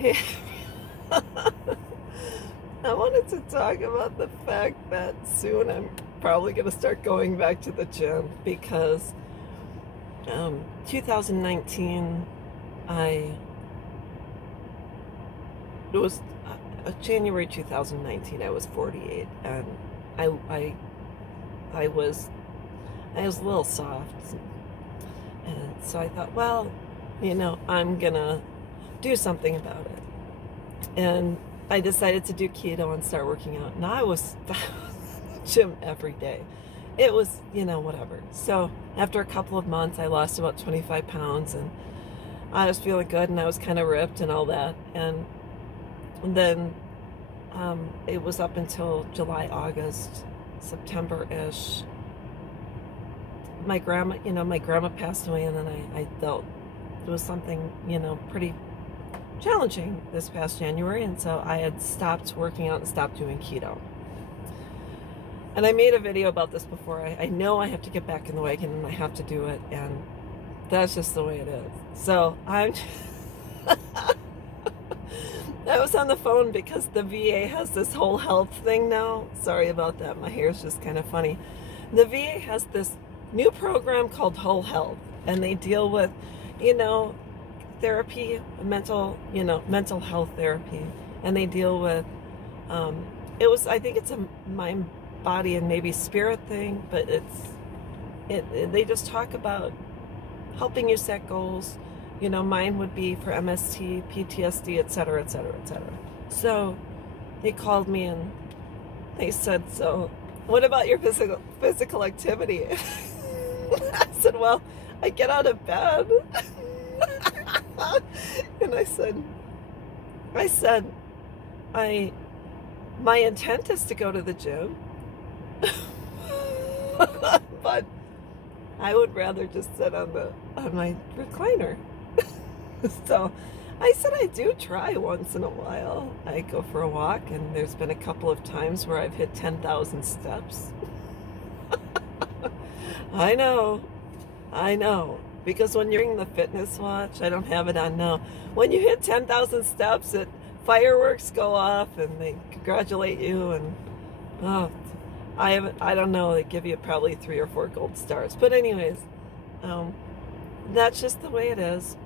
Hey, I wanted to talk about the fact that soon I'm probably going to start going back to the gym because 2019, it was January 2019, I was 48, and I, I, I was a little soft, and so I thought, well, I'm gonna do something about it. And I decided to do keto and start working out. And I was at the gym every day. It was, whatever. So after a couple of months, I lost about 25 pounds and I was feeling good and I was kind of ripped and all that. And then it was up until July, August, September-ish. My grandma passed away, and then I felt it was something, pretty challenging this past January, and so I had stopped working out and stopped doing keto. And I made a video about this before. I know I have to get back in the wagon and I have to do it, and that's just the way it is. So I was on the phone because the VA has this whole health thing now. Sorry about that, my hair's just kind of funny. The VA has this new program called Whole Health, and they deal with, therapy, mental health therapy, and they deal with, I think it's a mind, body, and maybe spirit thing, but they just talk about helping you set goals. Mine would be for MST, PTSD, etc., etc., etc. So they called me and they said, so what about your physical activity? I said, well, I get out of bed. And I said, my intent is to go to the gym, but I would rather just sit on my recliner. So I said I do try once in a while. I go for a walk, and there's been a couple of times where I've hit 10,000 steps. I know. Because when you're in the fitness watch, I don't have it on now. When you hit 10,000 steps, fireworks go off and they congratulate you, and I don't know, they give you probably 3 or 4 gold stars. But anyways, that's just the way it is.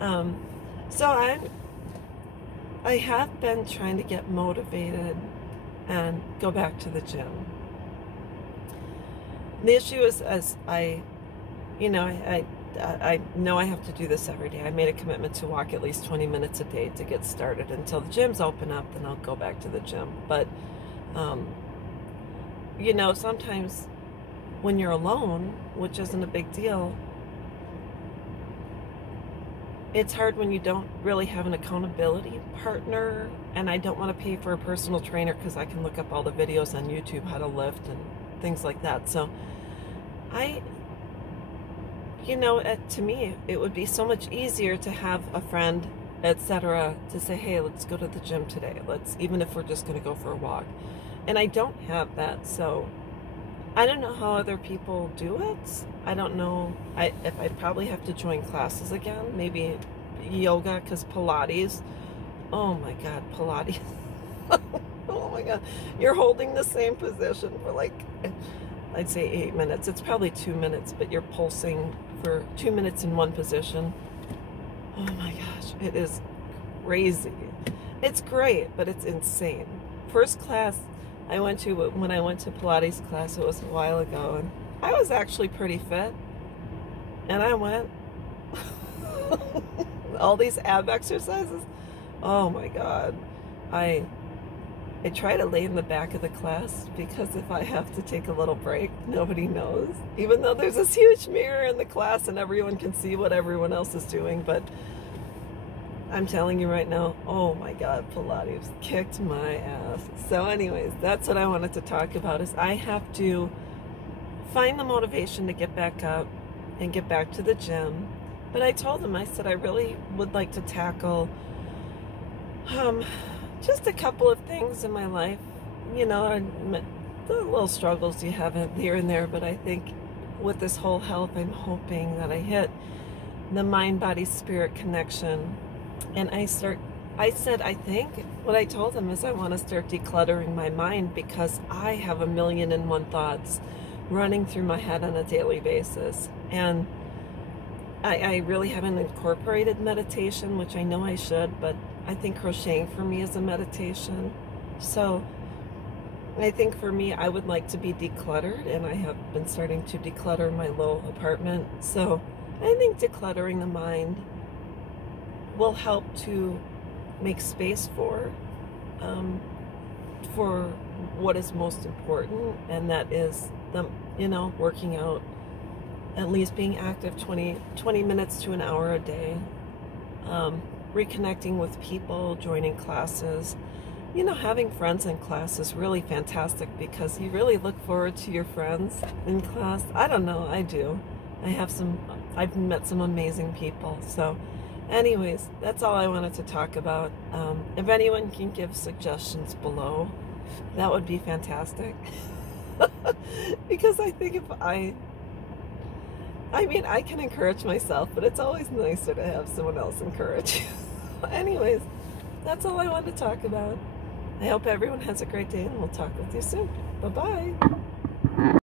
So I have been trying to get motivated and go back to the gym. The issue is, as I know I have to do this every day. I made a commitment to walk at least 20 minutes a day to get started. Until the gyms open up, then I'll go back to the gym. But, sometimes when you're alone, which isn't a big deal, it's hard when you don't really have an accountability partner. And I don't want to pay for a personal trainer because I can look up all the videos on YouTube how to lift and things like that. So to me, it would be so much easier to have a friend, etc., to say, hey, let's go to the gym today. Even if we're just going to go for a walk. And I don't have that, so I don't know how other people do it. I don't know if I'd probably have to join classes again, maybe yoga, because Pilates, oh my God, Pilates. Oh my God, you're holding the same position for I'd say 8 minutes. It's probably 2 minutes, but you're pulsing for 2 minutes in one position. Oh my gosh, it is crazy. It's great, but it's insane. First class I went to, when I went to Pilates class, it was a while ago, and I was actually pretty fit. And I went, all these ab exercises, oh my God. I try to lay in the back of the class, because if I have to take a little break, nobody knows. Even though there's this huge mirror in the class and everyone can see what everyone else is doing. But I'm telling you right now, oh my God, Pilates kicked my ass. So anyways, that's what I wanted to talk about, is I have to find the motivation to get back up and get back to the gym. But I told them, I said, I really would like to tackle just a couple of things in my life, the little struggles you have here and there, but I think with this whole health, I'm hoping that I hit the mind-body-spirit connection, and I start I said, I think what I told him is I want to start decluttering my mind because I have 1,000,001 thoughts running through my head on a daily basis. And I really haven't incorporated meditation, which I know I should, but I think crocheting for me is a meditation. So I think for me, I would like to be decluttered, and I have been starting to declutter my little apartment. So I think decluttering the mind will help to make space for what is most important, and that is working out, at least being active 20 minutes to an hour a day, reconnecting with people, joining classes. Having friends in class is really fantastic because you really look forward to your friends in class. I don't know, I do. I've met some amazing people. So anyways, that's all I wanted to talk about. If anyone can give suggestions below, that would be fantastic. Because I think if I can encourage myself, but it's always nicer to have someone else encourage you. Anyways, that's all I wanted to talk about. I hope everyone has a great day, and we'll talk with you soon. Bye-bye.